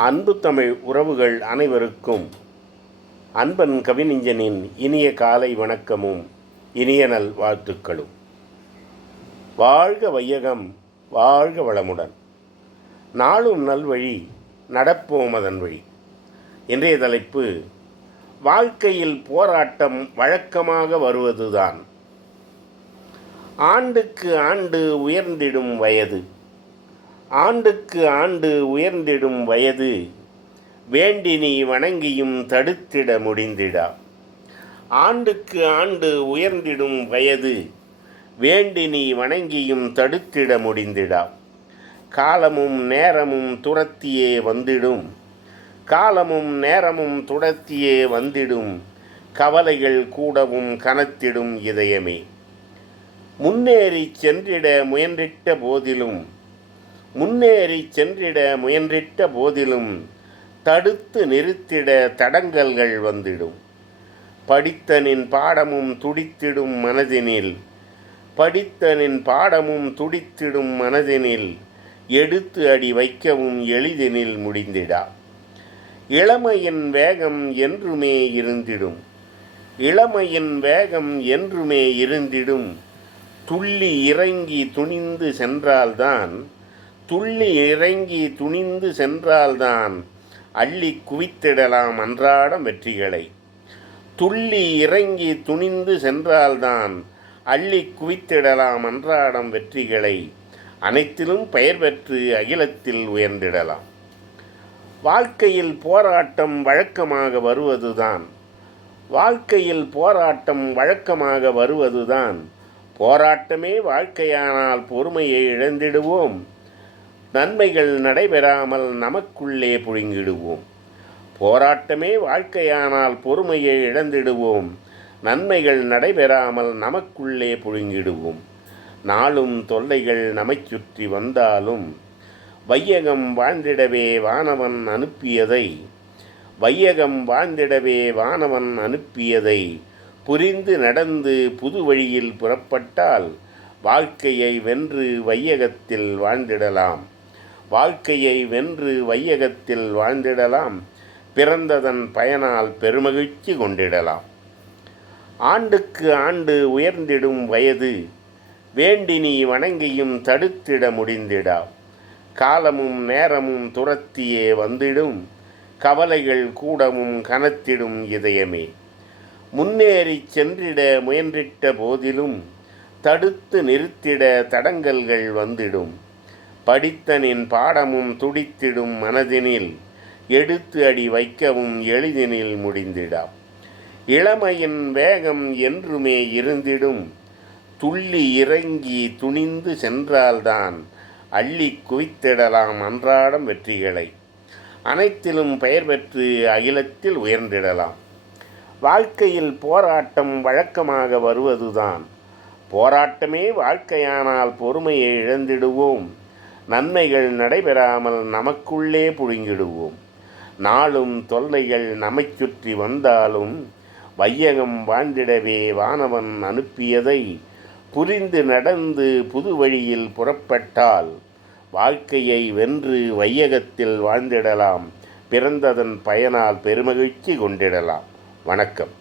அன்பு தமிழ் உறவுகள் அனைவருக்கும் அன்பன் கவிஞனின் இனிய காலை வணக்கமும் இனிய நல் வாழ்த்துக்களும். வாழ்க வையகம் வாழ்க வளமுடன். நாளும் நல்வழி நடப்போம் அதன் வழி. இன்றைய தலைப்பு வாழ்க்கையில் போராட்டம் வழக்கமாக வருவதுதான். ஆண்டுக்கு ஆண்டு உயர்ந்திடும் வயது. ஆண்டுக்கு ஆண்டு உயர்ந்திடும் வயது வேண்டி நீ வணங்கியும் தடுத்திட முடிந்திடா. ஆண்டுக்கு ஆண்டு உயர்ந்திடும் வயது வேண்டி நீ வணங்கியும் தடுத்திட முடிந்திடா. காலமும் நேரமும் துரத்தியே வந்திடும். காலமும் நேரமும் துரத்தியே வந்திடும். கவலைகள் கூடவும் கனத்திடும் இதயமே. முன்னேறி சென்றிட முயன்றிட்ட போதிலும் முன்னேறி சென்றிட முயன்றிட்ட போதிலும் தடுத்து நிறுத்திட தடங்கல்கள் வந்திடும். படித்தனின் பாடமும் துடித்திடும் மனதினில் படித்தனின் பாடமும் துடித்திடும் மனதினில் எடுத்து அடி வைக்கவும் எளிதினில் முடிந்திடா. இளமையின் வேகம் என்றுமே இருந்திடும். இளமையின் வேகம் என்றுமே இருந்திடும். துள்ளி இறங்கி துணிந்து சென்றால்தான் துள்ளி இறங்கி துணிந்து சென்றால்தான் அள்ளி குவித்திடலாம் அன்றாடம் வெற்றிகளை. துள்ளி இறங்கி துணிந்து சென்றால்தான் அள்ளி குவித்திடலாம் அன்றாடம் வெற்றிகளை. அனைத்திலும் பெயர் பெற்று அகிலத்தில் உயர்ந்திடலாம். வாழ்க்கையில் போராட்டம் வழக்கமாக வருவதுதான். வாழ்க்கையில் போராட்டம் வழக்கமாக வருவதுதான். போராட்டமே வாழ்க்கையானால் பொறுமையை இழந்திடுவோம். நன்மைகள் நடைபெறாமல் நமக்குள்ளே புழுங்கிடுவோம். போராட்டமே வாழ்க்கையானால் பொறுமையை இழந்திடுவோம். நன்மைகள் நடைபெறாமல் நமக்குள்ளே புழுங்கிடுவோம். நாளும் தொல்லைகள் நம்மை சுற்றி வந்தாலும் வையகம் வாழ்ந்திடவே வானவன் அனுப்பியதை வையகம் வாழ்ந்திடவே வானவன் அனுப்பியதை புரிந்து நடந்து புது வழியில் புறப்பட்டால் வாழ்க்கையை வென்று வையகத்தில் வாழ்ந்திடலாம். வாழ்க்கையை வென்று வையகத்தில் வாழ்ந்திடலாம் பிறந்ததன் பயனால் பெருமகிழ்ச்சி கொண்டிடலாம். ஆண்டுக்கு ஆண்டு உயர்ந்திடும் வயது வேண்டி நீ வணங்கியும் தடுத்திட முடிந்திடா. காலமும் நேரமும் துரத்தியே வந்திடும் கவலைகள் கூடமும் கனத்திடும் இதயமே. முன்னேறி சென்றிட முயன்றிட்ட போதிலும் தடுத்து நிறுத்திட தடங்கல்கள் வந்திடும். படித்தனின் பாடமும் துடித்திடும் மனதினில் எடுத்து அடி வைக்கவும் எளிதினில் முடிந்திடாம் இளமையின் வேகம் என்றுமே இருந்திடும். துள்ளி இறங்கி துணிந்து சென்றால்தான் அள்ளி குவித்திடலாம் அன்றாடம் வெற்றிகளை. அனைத்திலும் பெயர் பெற்று அகிலத்தில் உயர்ந்திடலாம். வாழ்க்கையில் போராட்டம் வழக்கமாக வருவதுதான். போராட்டமே வாழ்க்கையானால் பொறுமையை இழந்திடுவோம். நன்மைகள் நடைபெறாமல் நமக்குள்ளே புழுங்கிடுவோம். நாளும் தொல்லைகள் நம்மை சுற்றி வந்தாலும் வையகம் வாழ்ந்திடவே வானவன் அனுப்பியதை புரிந்து நடந்து புது வழியில் புறப்பட்டால் வாழ்க்கையை வென்று வையகத்தில் வாழ்ந்திடலாம். பிறந்ததன் பயனால் பெருமகிழ்ச்சி கொண்டிடலாம். வணக்கம்.